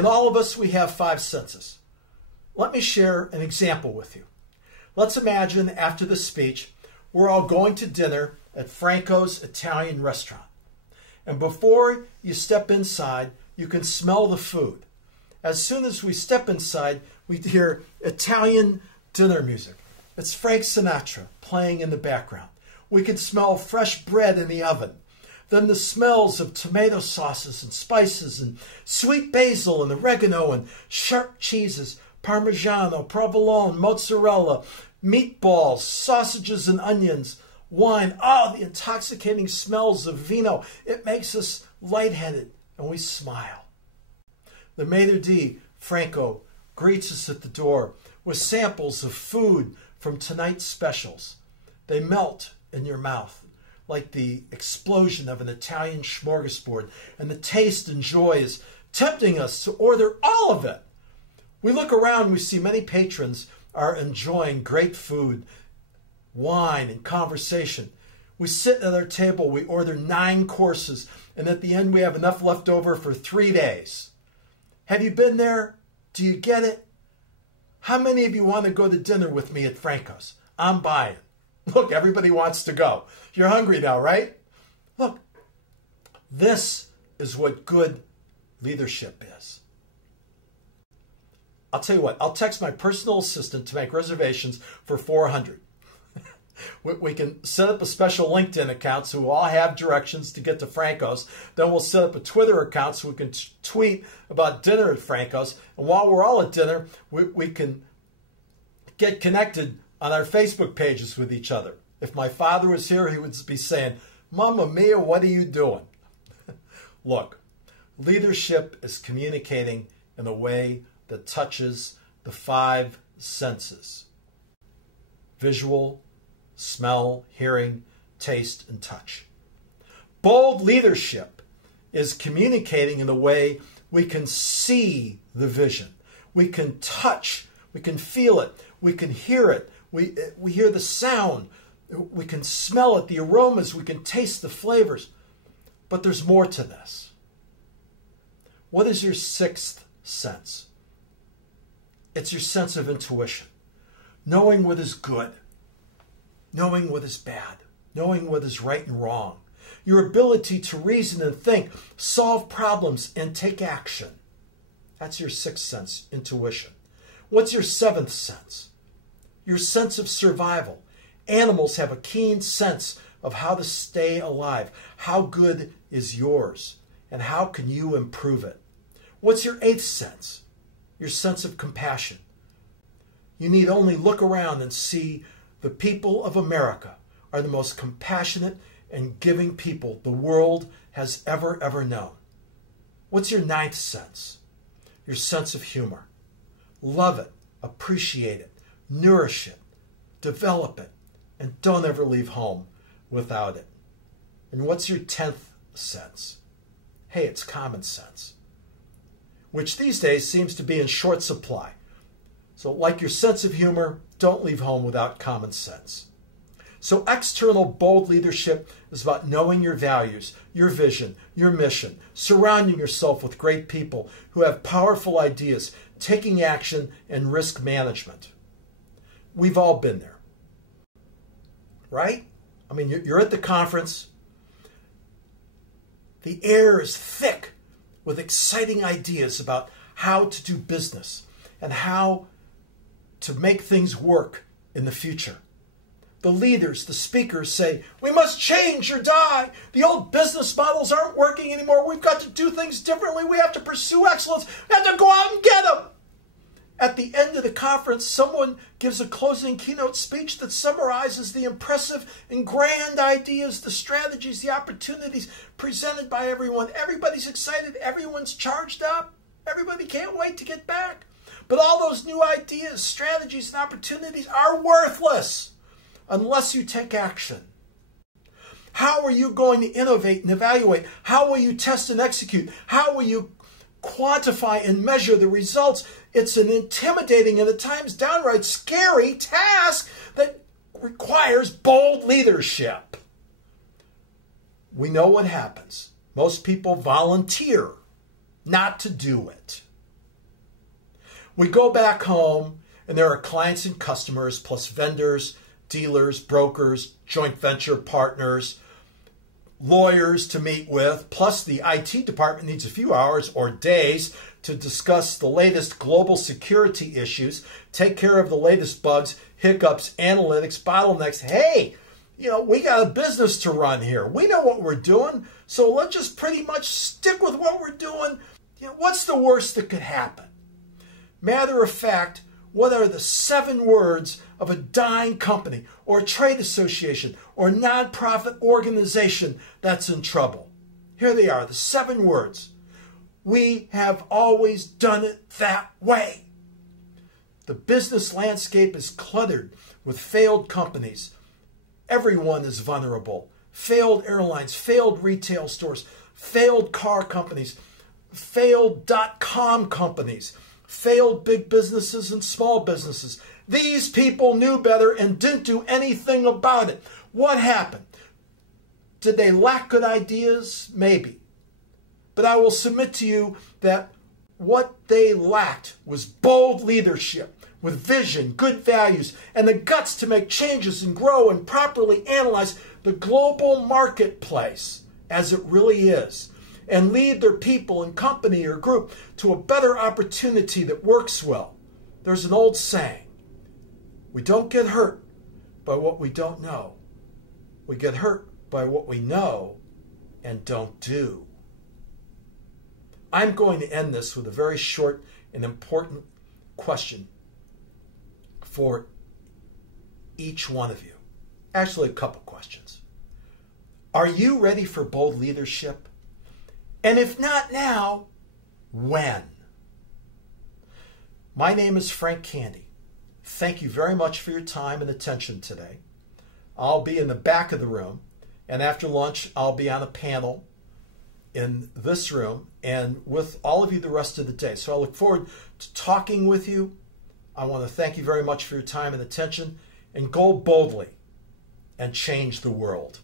In all of us, we have five senses. Let me share an example with you. Let's imagine after the speech, we're all going to dinner at Franco's Italian restaurant. And before you step inside, you can smell the food. As soon as we step inside, we hear Italian dinner music. It's Frank Sinatra playing in the background. We can smell fresh bread in the oven. Then the smells of tomato sauces and spices and sweet basil and oregano and sharp cheeses, Parmigiano, provolone, mozzarella, meatballs, sausages and onions, wine. Oh, the intoxicating smells of vino. It makes us lightheaded and we smile. The maitre d', Franco, greets us at the door with samples of food from tonight's specials. They melt in your mouth like the explosion of an Italian smorgasbord, and the taste and joy is tempting us to order all of it. We look around, we see many patrons are enjoying great food, wine, and conversation. We sit at our table, we order 9 courses, and at the end we have enough left over for 3 days. Have you been there? Do you get it? How many of you want to go to dinner with me at Franco's? I'm buying. Look, everybody wants to go. You're hungry now, right? Look, this is what good leadership is. I'll tell you what, I'll text my personal assistant to make reservations for 400. We can set up a special LinkedIn account so we'll all have directions to get to Franco's. Then we'll set up a Twitter account so we can tweet about dinner at Franco's. And while we're all at dinner, we can get connected on our Facebook pages with each other. If my father was here, he would be saying, "Mamma mia, what are you doing?" Look, leadership is communicating in a way that touches the 5 senses: visual, smell, hearing, taste, and touch. Bold leadership is communicating in a way we can see the vision. We can touch, we can feel it, we can hear it, we hear the sound, we can smell it, the aromas, we can taste the flavors. But there's more to this. What is your 6th sense? It's your sense of intuition. Knowing what is good, knowing what is bad, knowing what is right and wrong. Your ability to reason and think, solve problems, and take action. That's your 6th sense, intuition. What's your 7th sense? Your sense of survival. Animals have a keen sense of how to stay alive. How good is yours? And how can you improve it? What's your 8th sense? Your sense of compassion. You need only look around and see the people of America are the most compassionate and giving people the world has ever known. What's your 9th sense? Your sense of humor. Love it, appreciate it, nourish it, develop it, and don't ever leave home without it. And what's your 10th sense? Hey, it's common sense, which these days seems to be in short supply. So like your sense of humor, don't leave home without common sense. So external bold leadership is about knowing your values, your vision, your mission, surrounding yourself with great people who have powerful ideas, taking action, and risk management. We've all been there, right? I mean, you're at the conference. The air is thick with exciting ideas about how to do business and how to make things work in the future. The leaders, the speakers say, we must change or die. The old business models aren't working anymore. We've got to do things differently. We have to pursue excellence. We have to go out and get them. At the end of the conference, someone gives a closing keynote speech that summarizes the impressive and grand ideas, the strategies, the opportunities presented by everyone. Everybody's excited. Everyone's charged up. Everybody can't wait to get back. But all those new ideas, strategies, and opportunities are worthless unless you take action. How are you going to innovate and evaluate? How will you test and execute? How will you quantify and measure the results? It's an intimidating and at times downright scary task that requires bold leadership. We know what happens. Most people volunteer not to do it. We go back home and there are clients and customers, plus vendors, dealers, brokers, joint venture partners, lawyers to meet with, plus the IT department needs a few hours or days to discuss the latest global security issues, take care of the latest bugs, hiccups, analytics, bottlenecks. Hey, we got a business to run here. We know what we're doing, so let's just pretty much stick with what we're doing. What's the worst that could happen? Matter of fact, what are the 7 words of a dying company or a trade association or nonprofit organization that's in trouble? Here they are, the 7 words. We have always done it that way. The business landscape is cluttered with failed companies. Everyone is vulnerable. Failed airlines, failed retail stores, failed car companies, failed .com companies, failed big businesses and small businesses. These people knew better and didn't do anything about it. What happened? Did they lack good ideas? Maybe. But I will submit to you that what they lacked was bold leadership with vision, good values, and the guts to make changes and grow and properly analyze the global marketplace as it really is, and lead their people and company or group to a better opportunity that works well. There's an old saying, we don't get hurt by what we don't know. We get hurt by what we know and don't do. I'm going to end this with a very short and important question for each one of you. Actually, a couple questions. Are you ready for bold leadership? And if not now, when? My name is Frank Candy. Thank you very much for your time and attention today. I'll be in the back of the room, and after lunch, I'll be on a panel in this room and with all of you the rest of the day. So I look forward to talking with you. I want to thank you very much for your time and attention, and go boldly and change the world.